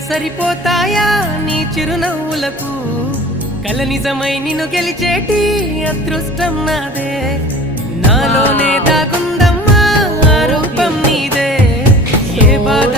సరిపోతాయా నీ చిరునవ్వులకు కల నిజమై నిన్ను గెలిచేటి అదృష్టం నాదే నాలోనే దాగుందమ్మా ఆ రూపం నీదే ఏ బాధ